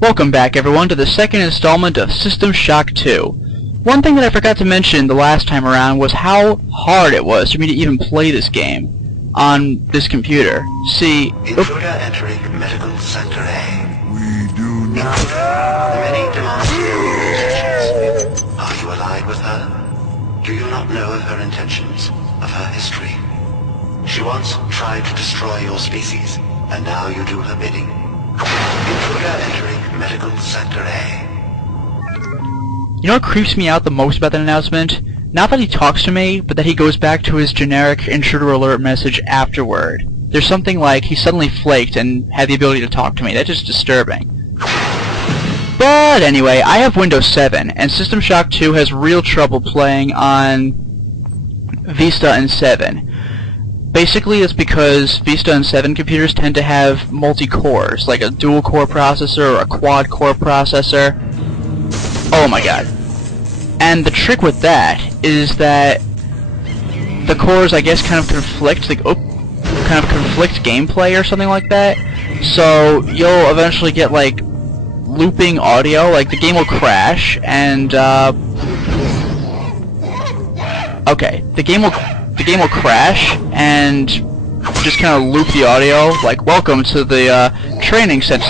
Welcome back everyone to the second installment of System Shock 2. One thing that I forgot to mention the last time around was how hard it was for me to even play this game on this computer. See, Intruder entering Medical Center A. We do not. Many demand your intentions. Are you allied with her? Do you not know of her intentions, of her history? She once tried to destroy your species, and now you do her bidding. Intruder entering Medical Center A. You know what creeps me out the most about that announcement? Not that he talks to me, but that he goes back to his generic intruder alert message afterward. There's something like he suddenly flaked and had the ability to talk to me. That's just disturbing. But anyway, I have Windows 7, and System Shock 2 has real trouble playing on Vista and 7. Basically, it's because Vista and 7 computers tend to have multi-cores, like a dual-core processor or a quad-core processor. Oh my god. And the trick with that is that the cores, I guess, kind of conflict, like, kind of conflict gameplay or something like that. So you'll eventually get, like, looping audio, like the game will crash, and, okay, the game will crash and just kind of loop the audio, like welcome to the training set,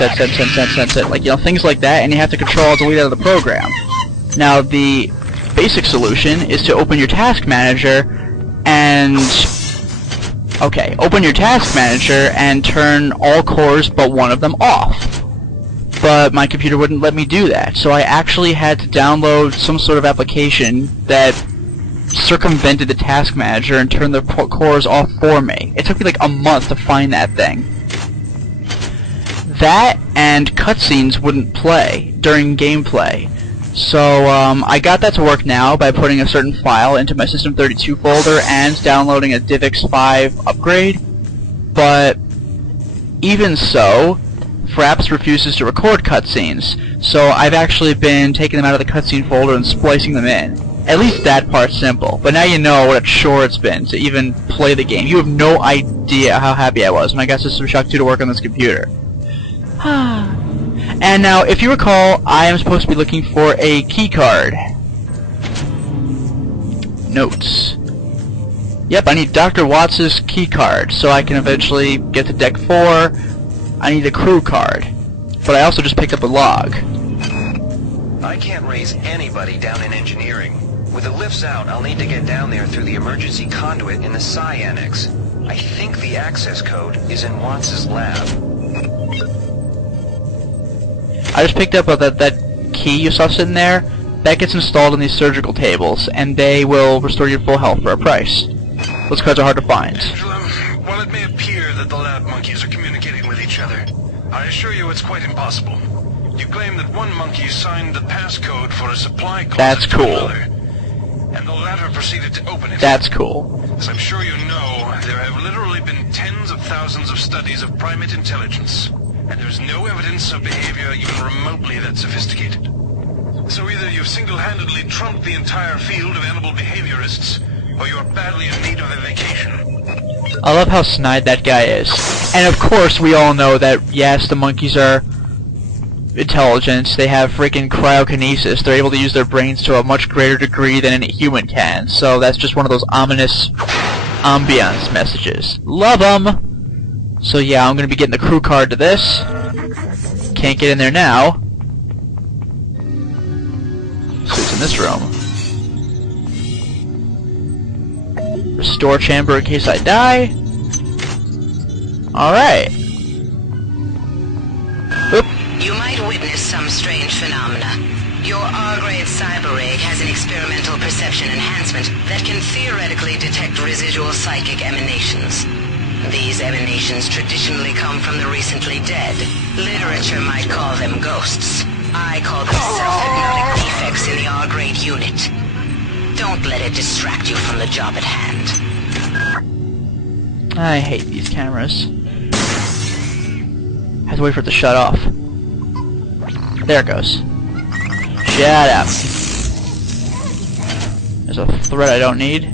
like, you know, things like that, and you have to control delete out of the program. Now the basic solution is to open your task manager and open your task manager and turn all cores but one of them off. But my computer wouldn't let me do that, so I actually had to download some sort of application that circumvented the task manager and turned the cores off for me. It took me like a month to find that thing. That and cutscenes wouldn't play during gameplay. So I got that to work now by putting a certain file into my System32 folder and downloading a DivX 5 upgrade. But even so, Fraps refuses to record cutscenes, so I've actually been taking them out of the cutscene folder and splicing them in. At least that part's simple, but now you know what a chore it's been to even play the game. You have no idea how happy I was when I got System Shock 2 to work on this computer. And now, if you recall, I am supposed to be looking for a keycard. Notes. Yep, I need Dr. Watts' keycard, so I can eventually get to Deck 4. I need a crew card, but I also just picked up a log. I can't raise anybody down in engineering. With the lifts out, I'll need to get down there through the emergency conduit in the Psi Annex. I think the access code is in Watts' lab. I just picked up that key you saw sitting there. That gets installed in these surgical tables, and they will restore your full health for a price. Those cards are hard to find. Angela, while it may appear that the lab monkeys are communicating with each other, I assure you it's quite impossible. You claim that one monkey signed the passcode for a supply closet. That's cool. To another, and the latter proceeded to open it. That's cool. As I'm sure you know, there have literally been tens of thousands of studies of primate intelligence, and there's no evidence of behavior even remotely that sophisticated. So either you've single-handedly trumped the entire field of animal behaviorists, or you're badly in need of a vacation. I love how snide that guy is. And of course we all know that, yes, the monkeys are intelligent, they have freaking cryokinesis, they're able to use their brains to a much greater degree than any human can, so that's just one of those ominous ambiance messages. Love them! So yeah, I'm gonna be getting the crew card to this. Can't get in there now. So it's in this room. Restore chamber in case I die. Alright. Oop. You might witness some strange phenomena. Your R-grade cyber rig has an experimental perception enhancement that can theoretically detect residual psychic emanations. These emanations traditionally come from the recently dead. Literature might call them ghosts. I call them self-hypnotic defects in the R-grade unit. Don't let it distract you from the job at hand. I hate these cameras. Have to wait for it to shut off. There it goes. Shut up. There's a thread I don't need.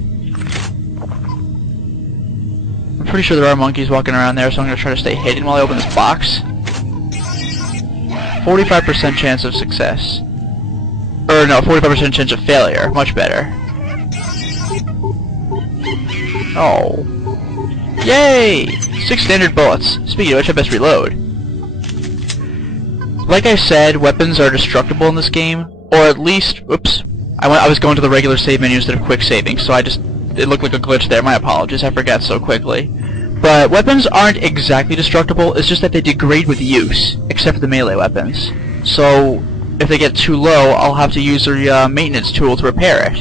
I'm pretty sure there are monkeys walking around there, so I'm going to try to stay hidden while I open this box. 45% chance of success. Or no, 45% chance of failure. Much better. Oh. Yay! 6 standard bullets. Speaking of which, I best reload. Like I said, weapons are destructible in this game. Or at least... Oops. I was going to the regular save menu instead of quick saving, so it looked like a glitch there. My apologies, I forgot so quickly. But weapons aren't exactly destructible, it's just that they degrade with use, except for the melee weapons. So, if they get too low, I'll have to use the maintenance tool to repair it.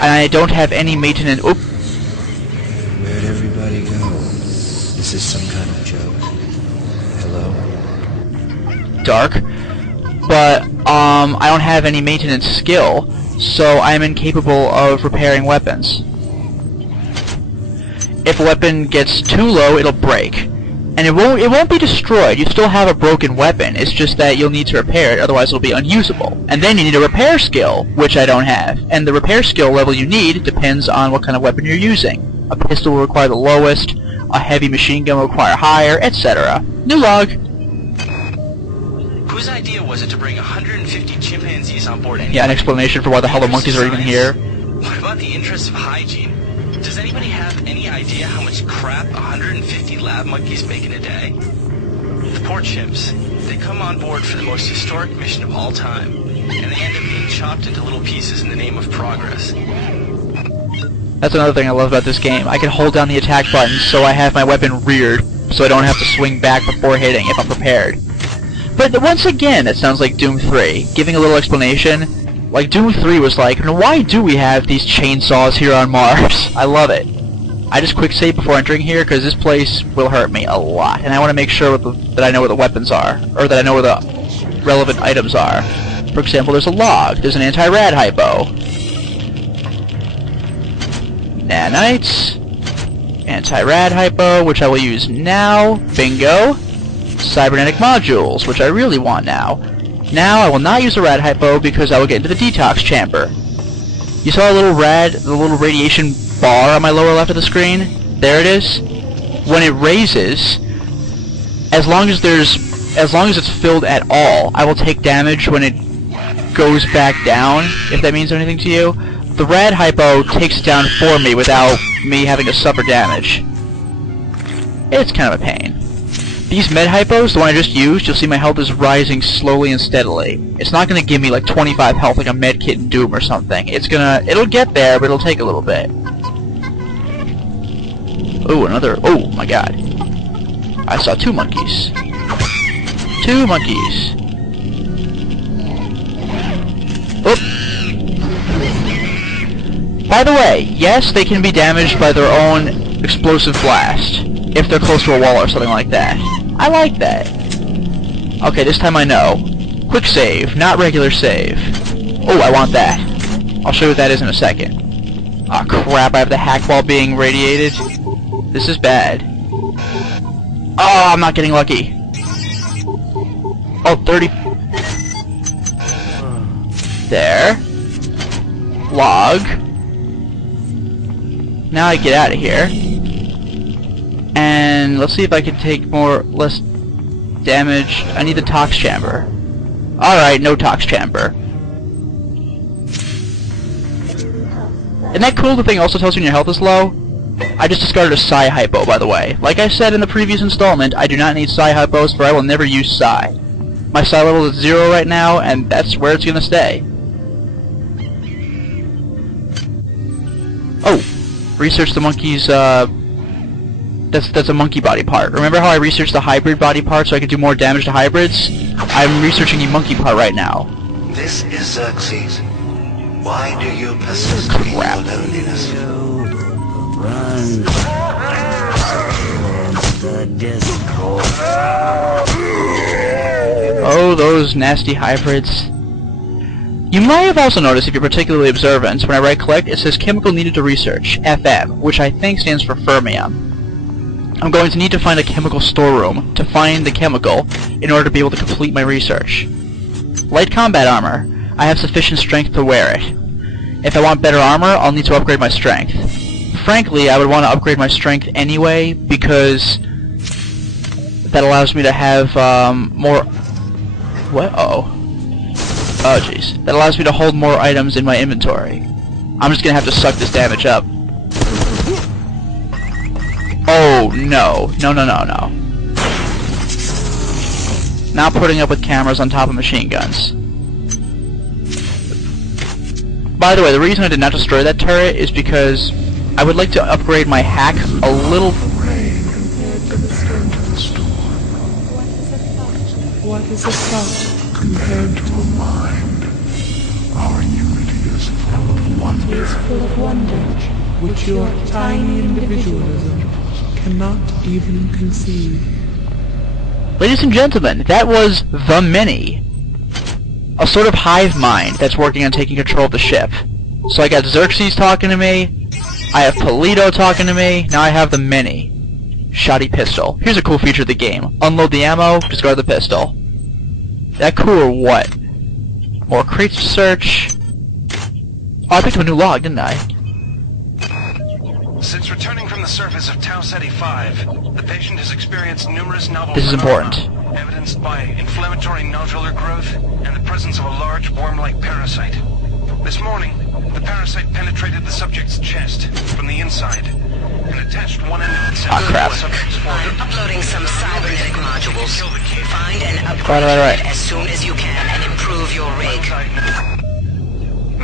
And I don't have any maintenance... Oop! Where'd everybody go? This is some kind of joke. Hello? Dark. But, I don't have any maintenance skill, so I'm incapable of repairing weapons. If a weapon gets too low, it'll break. And it won't be destroyed, you still have a broken weapon, it's just that you'll need to repair it, otherwise it'll be unusable. And then you need a repair skill, which I don't have. And the repair skill level you need depends on what kind of weapon you're using. A pistol will require the lowest, a heavy machine gun will require higher, etc. New log. Whose idea was it to bring 150 chimpanzees on board anyway? Yeah, an explanation for why the hell the monkeys are even here. What about the interests of hygiene? Does anybody have any idea how much crap 150 lab monkeys make in a day? The poor chimps. They come on board for the most historic mission of all time, and they end up being chopped into little pieces in the name of progress. That's another thing I love about this game. I can hold down the attack button so I have my weapon reared, so I don't have to swing back before hitting if I'm prepared. But once again, it sounds like Doom 3. Giving a little explanation, like Doom 3 was like, why do we have these chainsaws here on Mars? I love it. I just quick save before entering here because this place will hurt me a lot, and I want to make sure that I know where the weapons are, or that I know where the relevant items are. For example, there's a log, there's an anti-rad hypo, nanites, anti-rad hypo, which I will use now, bingo. Cybernetic modules, which I really want now. Now I will not use a rad hypo because I will get into the detox chamber. You saw the little radiation bar on my lower left of the screen? There it is. When it raises, as long as it's filled at all, I will take damage when it goes back down, if that means anything to you. The rad hypo takes it down for me without me having to suffer damage. It's kind of a pain. These med hypos, the one I just used, you'll see my health is rising slowly and steadily. It's not gonna give me like 25 health like a med kit in Doom or something. It'll get there, but it'll take a little bit. Oh, oh my god. I saw 2 monkeys. 2 monkeys. Oop. By the way, yes, they can be damaged by their own explosive blast, if they're close to a wall or something like that. I like that. Okay, this time I know. Quick save, not regular save. Oh, I want that. I'll show you what that is in a second. Aw, crap, I have the hack while being radiated. This is bad. Oh, I'm not getting lucky. Oh, 30... There. Log. Now I get out of here. And let's see if I can take less damage. I need the tox chamber. Alright, no tox chamber. Isn't that cool? The thing also tells you when your health is low? I just discarded a psi hypo, by the way. Like I said in the previous installment, I do not need psi hypos, for I will never use psi. My psi level is 0 right now, and that's where it's gonna stay. Oh! Research the monkey's, That's a monkey body part. Remember how I researched the hybrid body part so I could do more damage to hybrids? I'm researching a monkey part right now. This is Xerxes. Why do you persist in your loneliness? Run. The Discord. Oh, those nasty hybrids. You might have also noticed, if you're particularly observant, when I right-click, it says Chemical Needed to Research, FM, which I think stands for Fermium. I'm going to need to find a chemical storeroom to find the chemical in order to be able to complete my research. Light combat armor. I have sufficient strength to wear it. If I want better armor, I'll need to upgrade my strength. Frankly, I would want to upgrade my strength anyway, because that allows me to have more... What? Uh-oh. Oh, jeez. That allows me to hold more items in my inventory. I'm just gonna have to suck this damage up. Oh, no. No, no, no, no. Not putting up with cameras on top of machine guns. By the way, the reason I did not destroy that turret is because I would like to upgrade my hack a little... What is a thought compared to a mind? Our unity is full of wonder. It is full of wonder, which your tiny individualism cannot even conceive. Ladies and gentlemen, that was the Mini. A sort of hive mind that's working on taking control of the ship. So I got Xerxes talking to me, I have Polito talking to me, now I have the Mini. Shoddy pistol. Here's a cool feature of the game. Unload the ammo, discard the pistol. That cool or what? More crates to search. Oh, I picked up a new log, didn't I? Since returning from the surface of Tau Ceti 5, the patient has experienced numerous novel This is phenomena, important. evidenced by inflammatory nodular growth and the presence of a large worm-like parasite. This morning, the parasite penetrated the subject's chest from the inside and attached one end of itself to the subject's forehead. I'm uploading some cybernetic modules. Find and upgrade Right. it as soon as you can and improve your rig.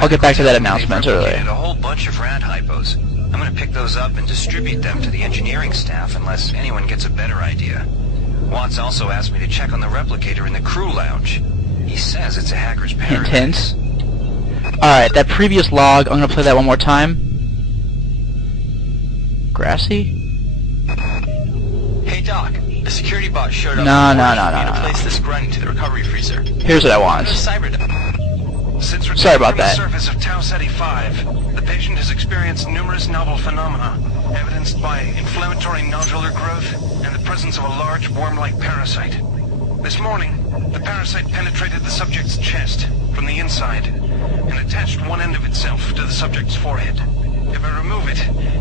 I'll get back to that announcement They've earlier. replicated a whole bunch of rad hypos. I'm gonna pick those up and distribute them to the engineering staff unless anyone gets a better idea. Watts also asked me to check on the replicator in the crew lounge. He says it's a hacker's Hint, paradise. hint. Alright, that previous log, I'm gonna play that one more time. Grassy? Hey Doc, the security bot showed up. No, and no, ordered no, me no, to no. place this grunt into the recovery freezer. Here's what I want. Since returning Sorry about from that. the surface of Tau Ceti 5, the patient has experienced numerous novel phenomena, evidenced by inflammatory nodular growth and the presence of a large worm-like parasite. This morning, the parasite penetrated the subject's chest from the inside and attached one end of itself to the subject's forehead. If I remove it,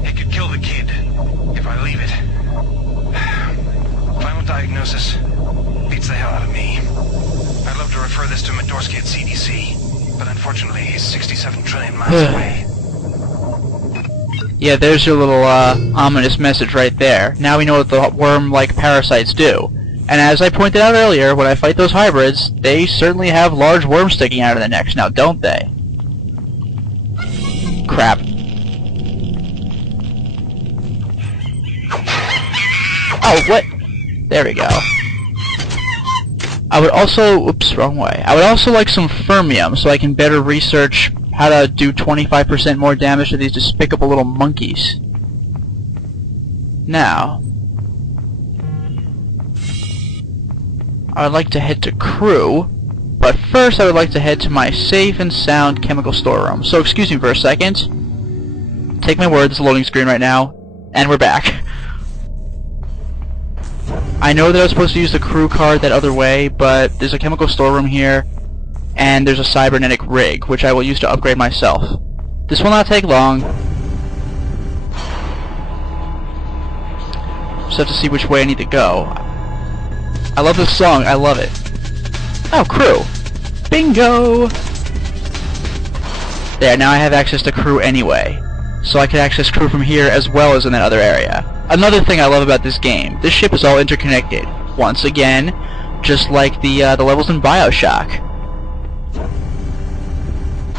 it could kill the kid. If I leave it... Final diagnosis beats the hell out of me. I'd love to refer this to Medorsky at CDC, but unfortunately he's 67 trillion miles away. Yeah, there's your little ominous message right there. Now we know what the worm-like parasites do. And as I pointed out earlier, when I fight those hybrids, they certainly have large worms sticking out of their necks now, don't they? Crap. Oh, what? There we go. I would also... Oops, wrong way. I would also like some fermium so I can better research how to do 25% more damage to these despicable little monkeys. Now, I would like to head to crew, but first I would like to head to my safe and sound chemical storeroom. So excuse me for a second. Take my word, this is a loading screen right now, and we're back. I know that I was supposed to use the crew card that other way, but there's a chemical storeroom here, and there's a cybernetic rig, which I will use to upgrade myself. This will not take long. Just have to see which way I need to go. I love this song, I love it. Oh, crew! Bingo! There, now I have access to crew anyway. So I can access crew from here as well as in that other area. Another thing I love about this game, this ship is all interconnected. Once again, just like the levels in BioShock.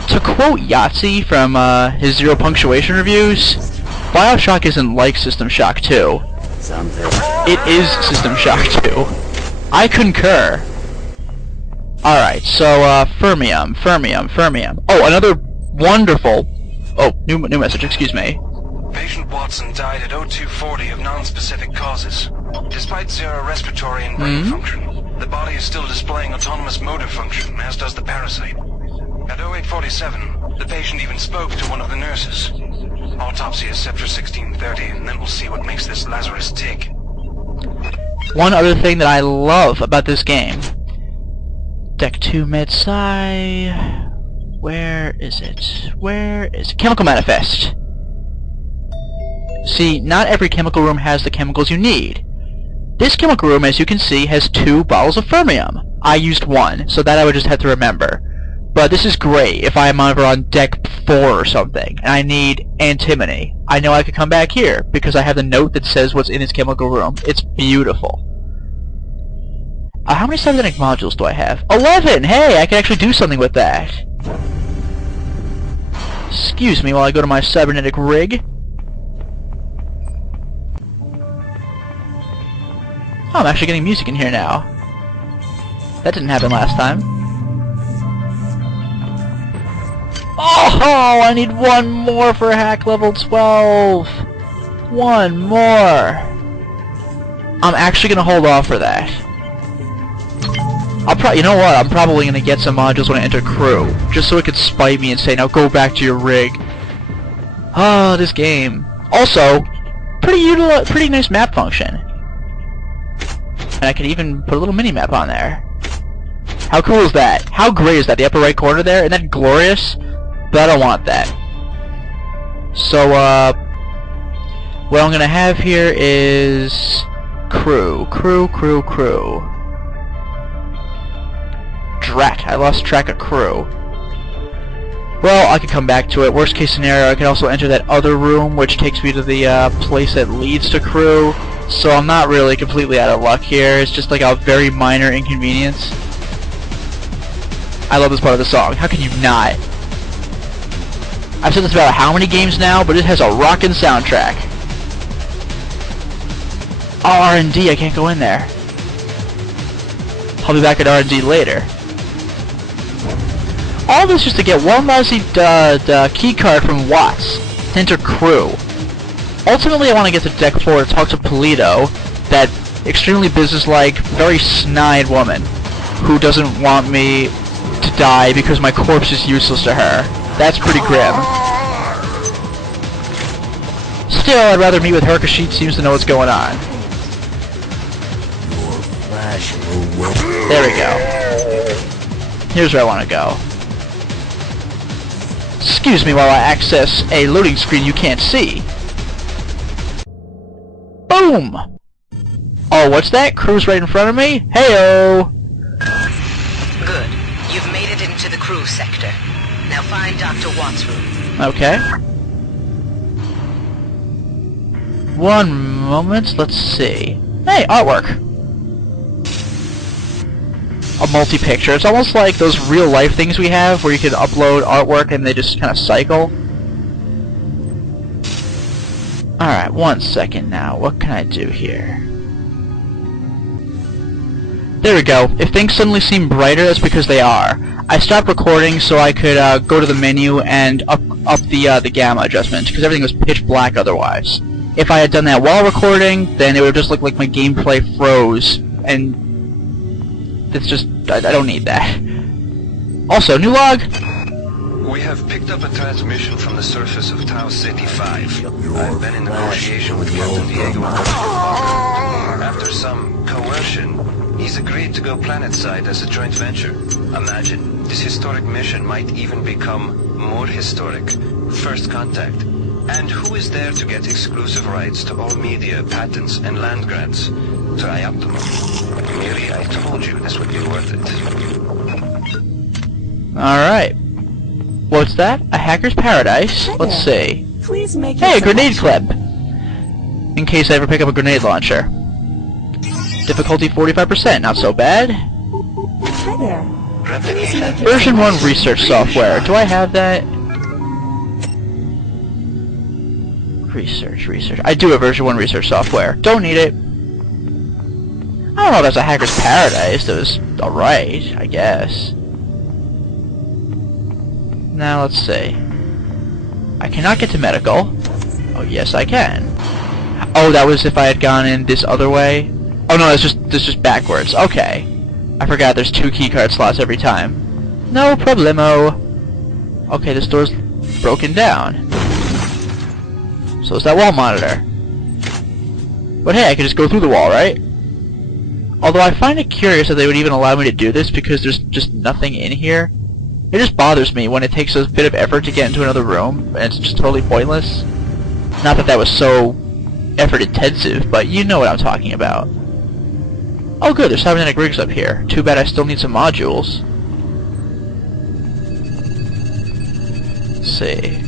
To quote Yahtzee from his Zero Punctuation reviews, BioShock isn't like System Shock 2. It is System Shock 2. I concur. Alright, so fermium. Oh, another wonderful... Oh, new message, excuse me. Patient Watson died at 0240 of non-specific causes. Despite zero respiratory and brain function, the body is still displaying autonomous motor function, as does the parasite. At 0847, the patient even spoke to one of the nurses. Autopsy is set for 1630, and then we'll see what makes this Lazarus tick. One other thing that I love about this game. Deck 2 mid-sci... Where is it? Chemical Manifest. See, not every chemical room has the chemicals you need. This chemical room, as you can see, has 2 bottles of fermium. I used 1, so that I would just have to remember. But this is great if I'm ever on deck 4 or something, and I need antimony. I know I could come back here, because I have the note that says what's in this chemical room. It's beautiful. How many cybernetic modules do I have? 11! Hey, I can actually do something with that. Excuse me while I go to my cybernetic rig. Oh, I'm actually getting music in here now. That didn't happen last time. Oh, I need 1 more for hack level 12. 1 more. I'm actually gonna hold off for that. You know what? I'm probably gonna get some modules when I enter crew, just so it could spite me and say, "Now go back to your rig." Oh, this game. Also, pretty nice map function. And I could even put a little mini map on there. How cool is that? How great is that? The upper right corner there, isn't that glorious? But I don't want that. So, what I'm gonna have here is crew. Drat, I lost track of crew. Well, I could come back to it. Worst case scenario, I could also enter that other room, which takes me to the place that leads to crew. So I'm not really completely out of luck here. It's just like a very minor inconvenience. I love this part of the song. How can you not? I've said this about how many games now, but it has a rockin' soundtrack. Oh, R&D, I can't go in there. I'll be back at R&D later. All this just to get 1 lousy keycard from Watts to enter crew. Ultimately, I want to get to deck 4 to talk to Polito, that extremely businesslike, very snide woman who doesn't want me to die because my corpse is useless to her. That's pretty grim. Still, I'd rather meet with her because she seems to know what's going on. There we go. Here's where I want to go. Excuse me while I access a loading screen you can't see. Boom! Oh, what's that? Crew's right in front of me? Heyo! Good. You've made it into the crew sector. Now find Dr. Watt's room. Okay. 1 moment, let's see. Hey, artwork! A multi-picture. It's almost like those real-life things we have where you can upload artwork and they just kind of cycle. Alright, 1 second now. What can I do here? There we go. If things suddenly seem brighter, that's because they are. I stopped recording so I could go to the menu and up the gamma adjustment, because everything was pitch black otherwise. If I had done that while recording, then it would just look like my gameplay froze, and it's just, I don't need that. Also, new log! We have picked up a transmission from the surface of Tau City 5. I've been in negotiation with Captain Diego Walker. After some coercion, he's agreed to go planetside as a joint venture. Imagine, this historic mission might even become more historic. First contact. And who is there to get exclusive rights to all media, patents, and land grants? Trioptimum. Miri, I told you this would be worth it. Alright. What's that? A hacker's paradise? Let's see. Hey, a grenade clip! In case I ever pick up a grenade launcher. Difficulty 45%, not so bad. Hi there. Version 1 research software. Do I have that? Research. I do have version 1 research software. Don't need it. I don't know if that's a hacker's paradise. That was alright, I guess. Now let's see. I cannot get to medical. Oh yes I can. Oh, that was if I had gone in this other way. Oh no, that's just backwards. Okay. I forgot there's 2 keycard slots every time. No problemo. Okay, this door's broken down. So is that wall monitor. But hey, I can just go through the wall, right? Although I find it curious that they would even allow me to do this because there's just nothing in here. It just bothers me when it takes a bit of effort to get into another room and it's just totally pointless. Not that that was so effort intensive, but you know what I'm talking about. Oh good, there's cybernetic rigs up here. Too bad I still need some modules. Let's see.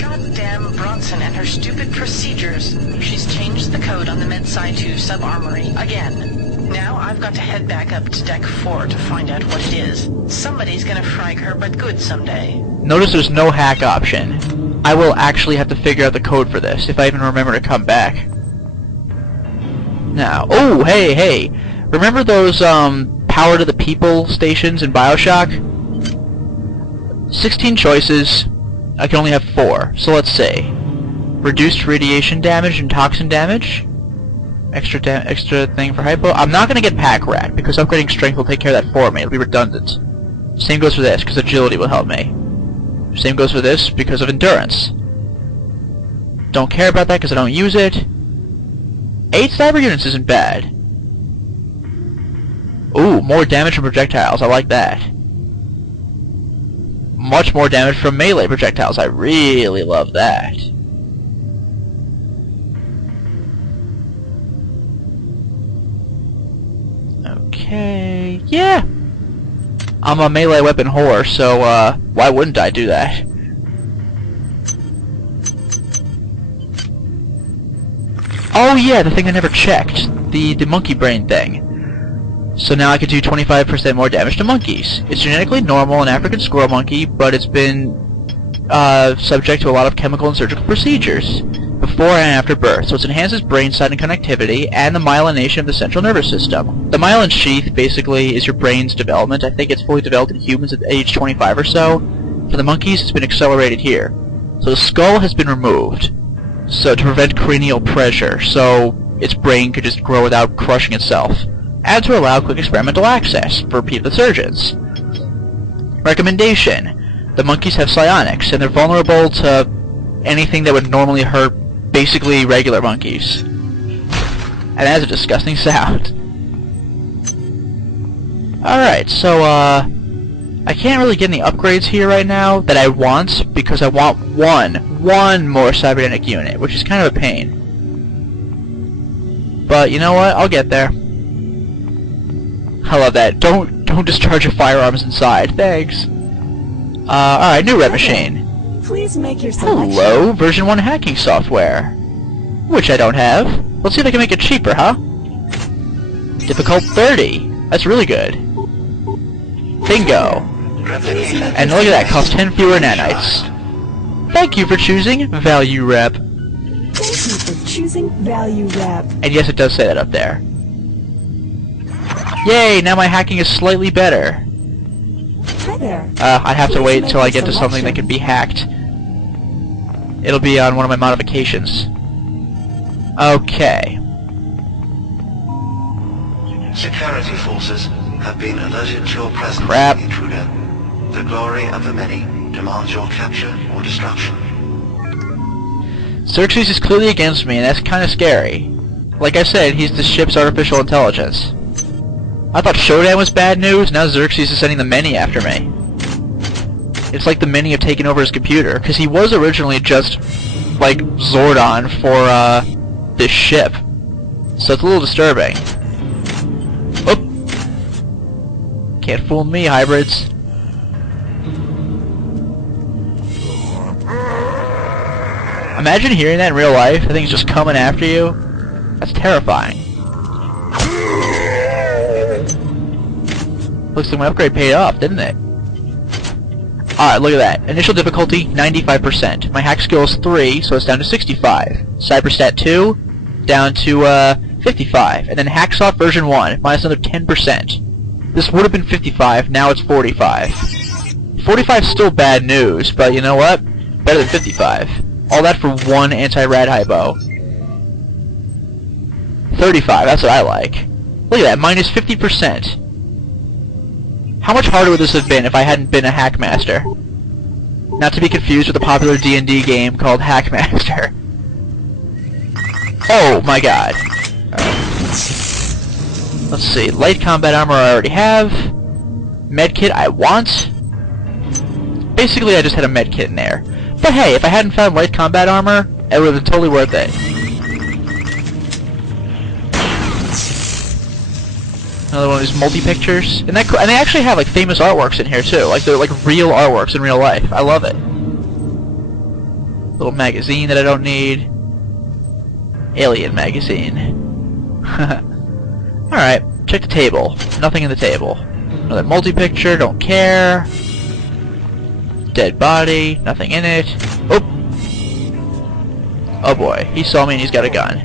Goddamn Bronson and her stupid procedures. She's changed the code on the Med-Sci 2 sub-armory again. Now I've got to head back up to Deck 4 to find out what it is. Somebody's gonna frag her, but good someday. Notice there's no hack option. I will actually have to figure out the code for this, if I even remember to come back. Now, oh, hey. Remember those, Power to the People stations in BioShock? 16 choices. I can only have 4, so let's see. Reduced radiation damage and toxin damage. Extra thing for hypo. I'm not going to get Pack Rat, because upgrading strength will take care of that for me. It'll be redundant. Same goes for this, because agility will help me. Same goes for this, because of endurance. Don't care about that, because I don't use it. 8 cyber units isn't bad. Ooh, more damage from projectiles. I like that. Much more damage from melee projectiles. I really love that. Okay, yeah. I'm a melee weapon whore, so why wouldn't I do that? Oh yeah, the thing I never checked. The monkey brain thing. So now I can do 25% more damage to monkeys. It's genetically normal, an African squirrel monkey, but it's been subject to a lot of chemical and surgical procedures before and after birth, so it enhances brain side and connectivity and the myelination of the central nervous system. The myelin sheath basically is your brain's development. I think it's fully developed in humans at age 25 or so. For the monkeys, it's been accelerated here. So the skull has been removed, so to prevent cranial pressure, so its brain could just grow without crushing itself, and to allow quick experimental access for the surgeons. Recommendation: the monkeys have psionics, and they're vulnerable to anything that would normally hurt basically regular monkeys. And that has a disgusting sound. Alright, so I can't really get any upgrades here right now that I want, because I want one more cybernetic unit, which is kind of a pain. But you know what? I'll get there. I love that. Don't discharge your firearms inside. Thanks. Alright, new red machine. Please make your selection. Hello, version 1 hacking software. Which I don't have. Let's see if I can make it cheaper, huh? Difficult 30. That's really good. Bingo. And look at that, costs 10 fewer nanites. Thank you for choosing Value Rep. Thank you for choosing Value Rep. And yes, it does say that up there. Yay, now my hacking is slightly better. Hi there. I have to wait until I get to something that can be hacked. It'll be on one of my modifications. Okay. Security forces have been alerted to your presence, Crap. intruder. The glory of the many demands your capture or destruction. Xerxes is clearly against me, and that's kind of scary. Like I said, he's the ship's artificial intelligence. I thought Shodan was bad news, now Xerxes is sending the many after me. It's like the many have taken over his computer, because he was originally just, like, Zordon for, this ship. So it's a little disturbing. Oop! Can't fool me, hybrids. Imagine hearing that in real life, the thing's just coming after you. That's terrifying. Looks like my upgrade paid off, didn't it? Alright, look at that. Initial difficulty, 95%. My hack skill is 3, so it's down to 65. Cyberstat 2, down to, 55. And then Hacksoft version 1, minus another 10%. This would have been 55, now it's 45. 45 is still bad news, but you know what? Better than 55. All that for one anti-rad hypo. 35, that's what I like. Look at that, minus 50%. How much harder would this have been if I hadn't been a Hackmaster? Not to be confused with a popular D&D game called Hackmaster. Oh my god. Let's see, light combat armor I already have. Medkit I want. Basically I just had a medkit in there. But hey, if I hadn't found light combat armor, it would have been totally worth it. Another one of these multi-pictures. And they actually have like famous artworks in here too. Like they're like real artworks in real life. I love it. Little magazine that I don't need. Alien magazine. Alright, check the table. Nothing in the table. Another multi-picture, don't care. Dead body, nothing in it. Oh! Oh boy, he saw me and he's got a gun.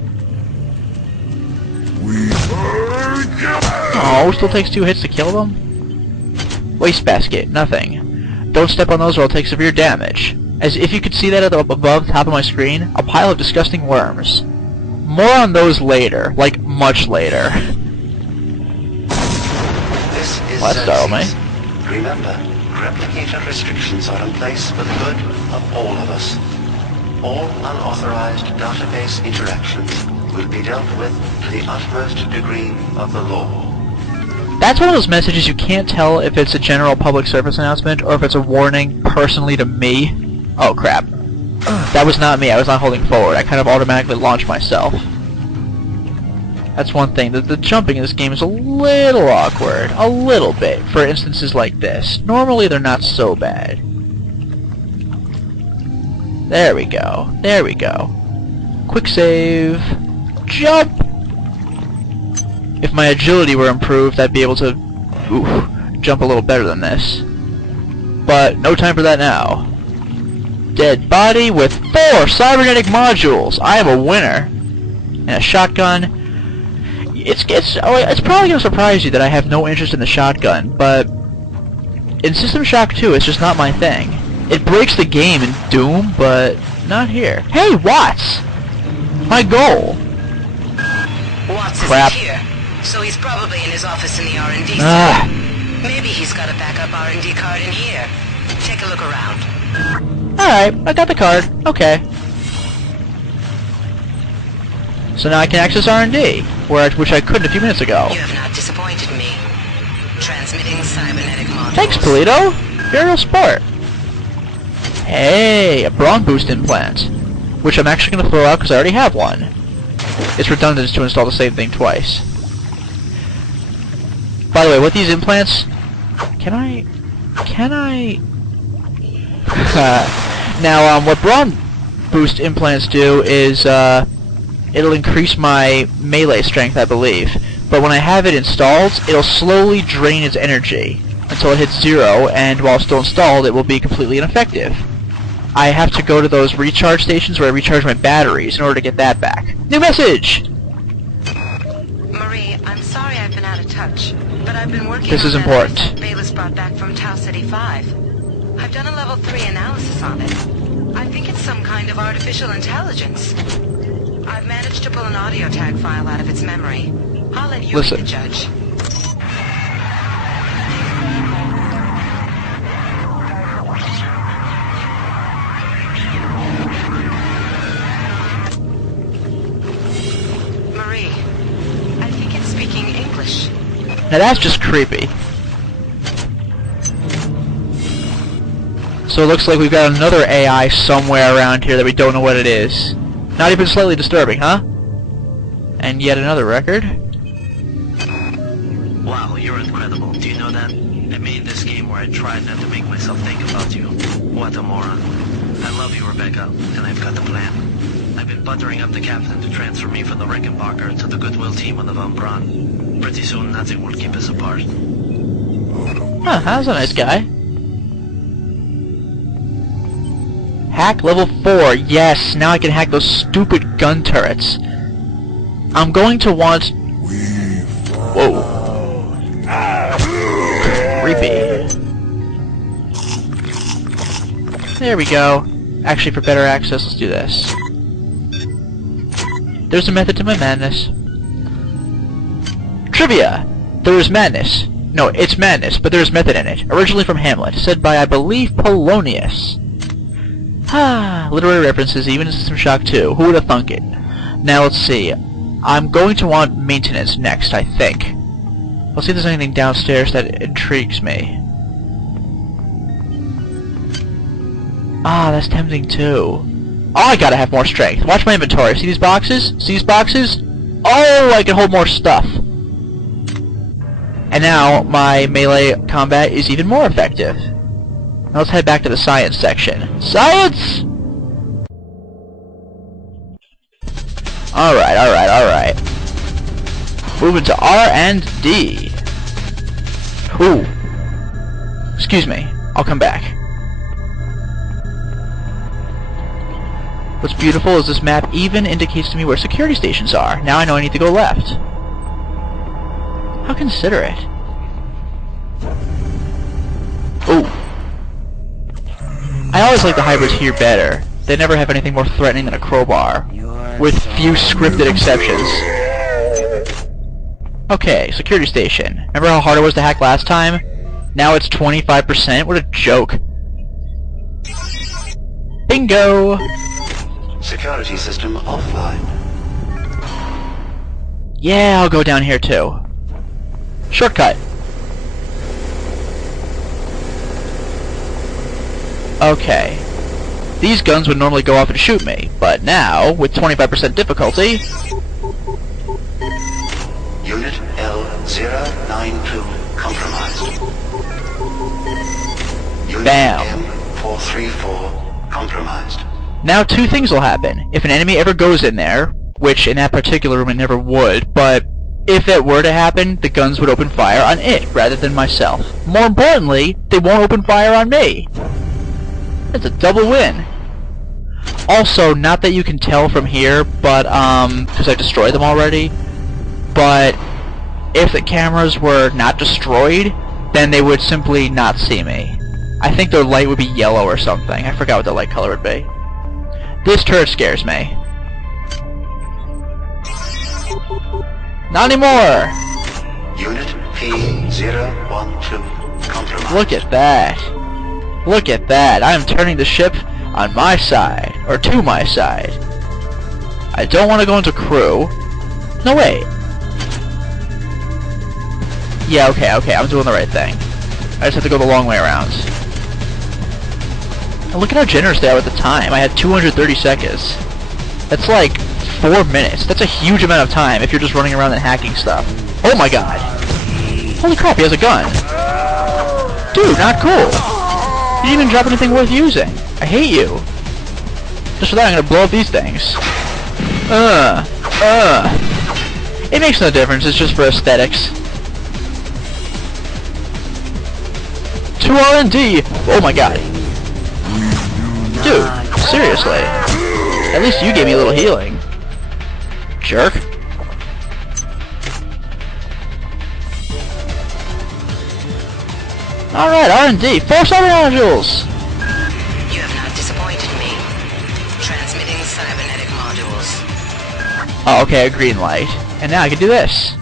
Oh, still takes 2 hits to kill them? Wastebasket, nothing. Don't step on those or I'll take severe damage. As if you could see that above the top of my screen, a pile of disgusting worms. More on those later, like much later. This is Well, that startled me. Remember, replicator restrictions are in place for the good of all of us. All unauthorized database interactions will be dealt with to the utmost degree of the law. That's one of those messages you can't tell if it's a general public service announcement or if it's a warning personally to me. Oh crap. That was not me, I was not holding forward. I kind of automatically launched myself. That's one thing. The jumping in this game is a little awkward. A little bit, for instances like this. Normally they're not so bad. There we go. There we go. Quick save. Jump! If my agility were improved, I'd be able to jump a little better than this. But no time for that now. Dead body with 4 cybernetic modules. I am a winner. And a shotgun. It's probably going to surprise you that I have no interest in the shotgun, but in System Shock 2, it's just not my thing. It breaks the game in Doom, but not here. Hey, Watts! My goal. Watts Crap. isn't here, so he's probably in his office in the R&D center. Maybe he's got a backup R&D card in here. Take a look around. Alright, I got the card. Okay. So now I can access R&D, which I couldn't a few minutes ago. You have not disappointed me. Transmitting cybernetic modules. Thanks, Polito. You're a real sport. Hey, a brawn boost implant, which I'm actually going to throw out because I already have one. It's redundant to install the same thing twice. By the way, with these implants, can I? Now, what brawn boost implants do is, it'll increase my melee strength, I believe. But when I have it installed, it'll slowly drain its energy until it hits 0, and while still installed, it will be completely ineffective. I have to go to those recharge stations where I recharge my batteries in order to get that back. New message! Marie, I'm sorry I've been out of touch, but I've been working This on is that important. artifact Bayless brought back from Tau City 5. I've done a level 3 analysis on it. I think it's some kind of artificial intelligence. I've managed to pull an audio tag file out of its memory. I'll let you be the judge. Marie, I think it's speaking English. Now that's just creepy. So it looks like we've got another AI somewhere around here that we don't know what it is. Not even slightly disturbing, huh? And yet another record. Wow, you're incredible. Do you know that? I made this game where I tried not to make myself think about you. What a moron. I love you, Rebecca, and I've got a plan. I've been buttering up the captain to transfer me from the Rickenbacker to the Goodwill team on the Von Braun. Pretty soon, nothing will keep us apart. Huh, that's a nice guy. Hack level 4. Yes, now I can hack those stupid gun turrets. I'm going to want... Whoa. Creepy. There we go. Actually, for better access, let's do this. There's a method to my madness. Trivia! There is madness. No, it's madness, but there's method in it. Originally from Hamlet, said by, I believe, Polonius. Ah, literary references even in System Shock 2. Who would have thunk it? Now let's see. I'm going to want maintenance next, I think. Let's see if there's anything downstairs that intrigues me. Ah, that's tempting too. Oh, I gotta have more strength. Watch my inventory. See these boxes? See these boxes? Oh, I can hold more stuff. And now my melee combat is even more effective. Now let's head back to the science section. Science! Alright. Moving to R&D. Ooh. Excuse me. I'll come back. What's beautiful is this map even indicates to me where security stations are. Now I know I need to go left. How considerate. Ooh. I always like the hybrids here better. They never have anything more threatening than a crowbar. With few scripted exceptions. Okay, security station. Remember how hard it was to hack last time? Now it's 25%? What a joke. Bingo! Security system offline. Yeah, I'll go down here too. Shortcut. Okay. These guns would normally go off and shoot me, but now, with 25% difficulty... Unit L092 compromised. Unit Bam. M434 compromised. Now two things will happen. If an enemy ever goes in there, which in that particular room it never would, but if it were to happen, the guns would open fire on it rather than myself. More importantly, they won't open fire on me. It's a double win. Also, not that you can tell from here, but, because I destroyed them already, but if the cameras were not destroyed, then they would simply not see me. I think their light would be yellow or something. I forgot what the light color would be. This turret scares me. Not anymore! Unit P012 compromised. Look at that. Look at that. I am turning the ship on my side, or to my side. I don't want to go into crew. No, wait. Yeah, okay, I'm doing the right thing. I just have to go the long way around. And look at how generous they are with the time. I had 230 seconds. That's like 4 minutes. That's a huge amount of time if you're just running around and hacking stuff. Oh my god. Holy crap, he has a gun. Dude, not cool. You didn't even drop anything worth using. I hate you. Just for that, I'm gonna blow up these things. It makes no difference, it's just for aesthetics. To R&D! Oh my god. Dude, seriously. At least you gave me a little healing. Jerk. Alright, R&D. 4 cyber modules! You have not disappointed me. Transmitting cybernetic modules. Oh, okay, a green light. And now I can do this.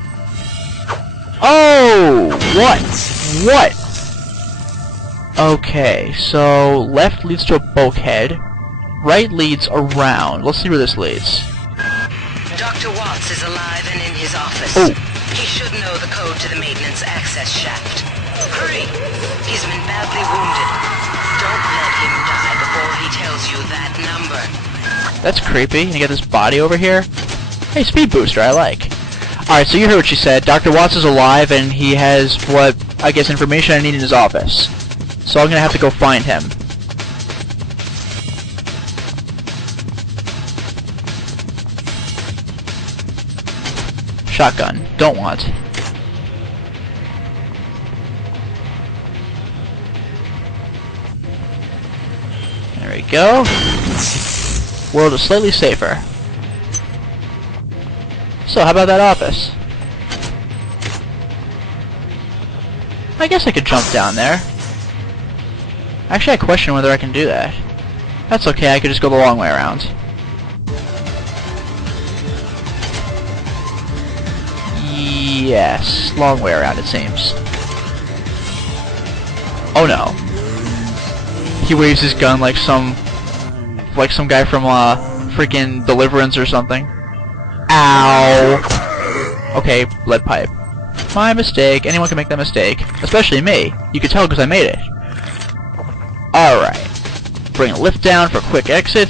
Oh! What? What? Okay, so left leads to a bulkhead. Right leads around. Let's see where this leads. Dr. Watts is alive and in his office. Oh. He should know the code to the maintenance access shaft. Hurry! He's been badly wounded. Don't let him die before he tells you that number. That's creepy. And you got this body over here. Hey, speed booster, I like. Alright, so you heard what she said. Dr. Watts is alive and he has what, I guess, information I need in his office. So I'm gonna have to go find him. Shotgun. Don't want. There we go. World is slightly safer. So, how about that office? I guess I could jump down there. Actually, I question whether I can do that. That's okay, I could just go the long way around. Yes, long way around it seems. Oh no. He waves his gun like some guy from freaking Deliverance or something. Ow. Okay, lead pipe. My mistake. Anyone can make that mistake. Especially me. You can tell because I made it. Alright. Bring a lift down for quick exit.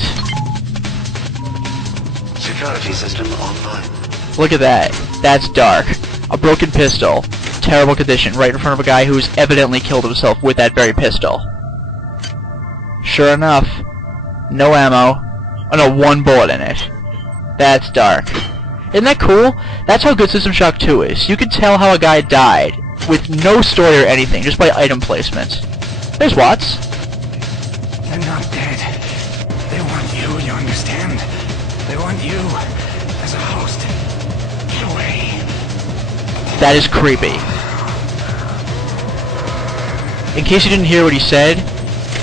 Security system online. Look at that. That's dark. A broken pistol. terrible condition right in front of a guy who's evidently killed himself with that very pistol. Sure enough, no ammo. Oh no, one bullet in it. That's dark. Isn't that cool? That's how good System Shock 2 is. You can tell how a guy died with no story or anything, just by item placement. There's Watts. They're not dead. They want you understand? They want you as a host. Get away. That is creepy. In case you didn't hear what he said,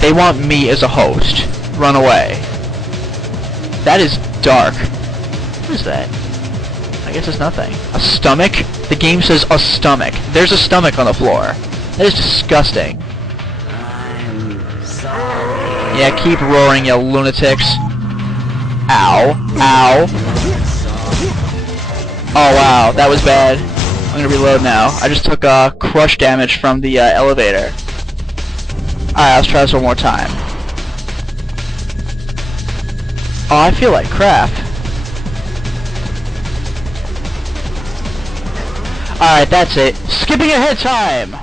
they want me as a host. Run away. That is dark. What is that? I guess it's nothing. A stomach? The game says a stomach. There's a stomach on the floor. That is disgusting. I'm sorry. Yeah, keep roaring, you lunatics. Ow. Ow. Oh wow, that was bad. I'm gonna reload now. I just took crush damage from the elevator. Alright, let's try this one more time. Oh, I feel like crap. Alright, that's it. Skipping ahead time!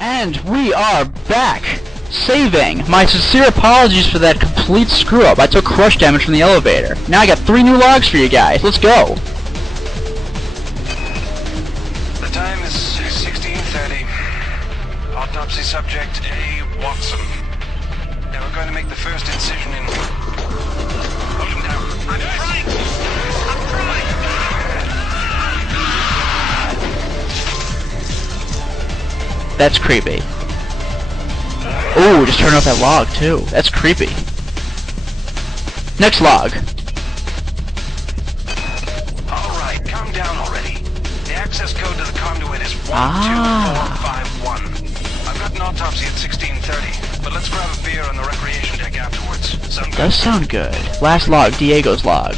And we are back! Saving! My sincere apologies for that complete screw-up. I took crush damage from the elevator. Now I got 3 new logs for you guys. Let's go! The time is 16:30. Autopsy subject A. Watson. Now we're going to make the first incision in... Hold him down. I'm trying! I'm trying! That's creepy. Ooh, just turn off that log too. That's creepy. Next log. Alright, calm down already. The access code to the conduit is 12451. I've got an autopsy at 16:30, but let's grab a beer on the recreation deck afterwards. Sound good? Does sound good. Last log, Diego's log.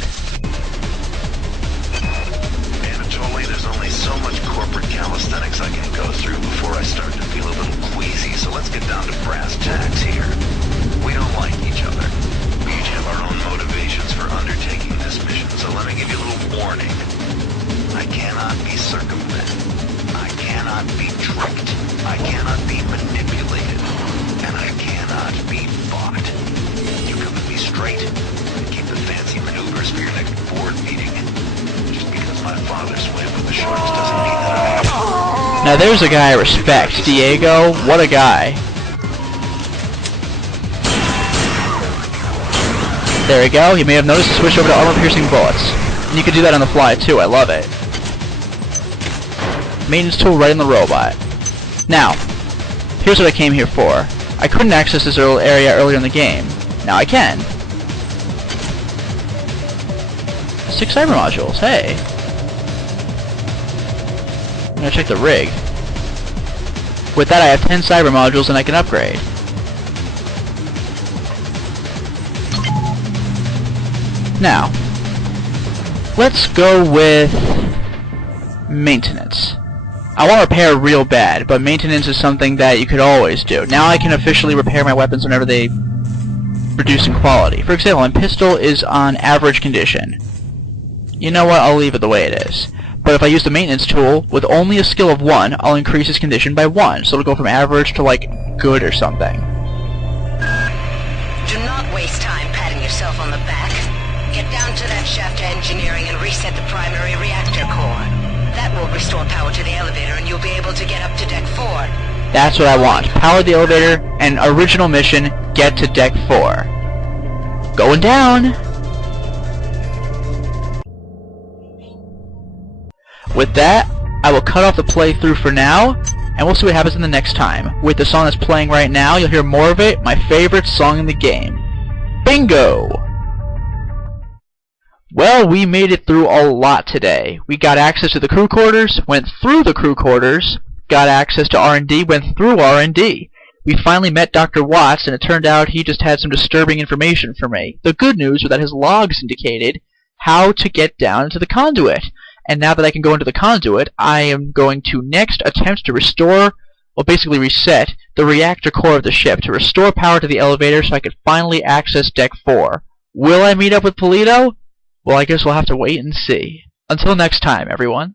Anatoly, there's only so much corporate calisthenics I can go through before I start to feel a little queasy, so let's get down to brass tacks here. We don't like each other. We each have our own motivations for undertaking this mission, so let me give you a little warning. I cannot be circumvented. I cannot be tricked. I cannot be manipulated. And I cannot be bought. You come at me straight and keep the fancy maneuvers for your next board meeting. Just because my father swam with the sharks doesn't mean that I... Now there's a guy I respect. Diego, what a guy. There we go. You may have noticed to switch over to armor-piercing bullets. And you can do that on the fly too. I love it. Maintenance tool right in the robot. Now, here's what I came here for. I couldn't access this area earlier in the game. Now I can. 6 cyber modules. Hey. I'm gonna check the rig. With that I have 10 cyber modules and I can upgrade. Now, let's go with maintenance. I want to repair real bad, but maintenance is something that you could always do. Now I can officially repair my weapons whenever they reduce in quality. For example, my pistol is on average condition. You know what, I'll leave it the way it is. But if I use the maintenance tool, with only a skill of 1, I'll increase its condition by 1. So it'll go from average to, like, good or something. Do not waste time patting yourself on the back. Get down to that shaft to engineering and reset the primary reactor core. That will restore power to the elevator and you'll be able to get up to Deck 4. That's what I want. Power the elevator, and original mission, get to Deck 4. Going down! With that, I will cut off the playthrough for now, and we'll see what happens in the next time. With the song that's playing right now, you'll hear more of it, my favorite song in the game. Bingo! Well, we made it through a lot today. We got access to the crew quarters, went through the crew quarters, got access to R&D, went through R&D. We finally met Dr. Watts, and it turned out he just had some disturbing information for me. The good news was that his logs indicated how to get down into the conduit. And now that I can go into the conduit, I am going to next attempt to restore, well, basically reset, the reactor core of the ship to restore power to the elevator so I could finally access Deck 4. Will I meet up with Polito? Well, I guess we'll have to wait and see. Until next time, everyone.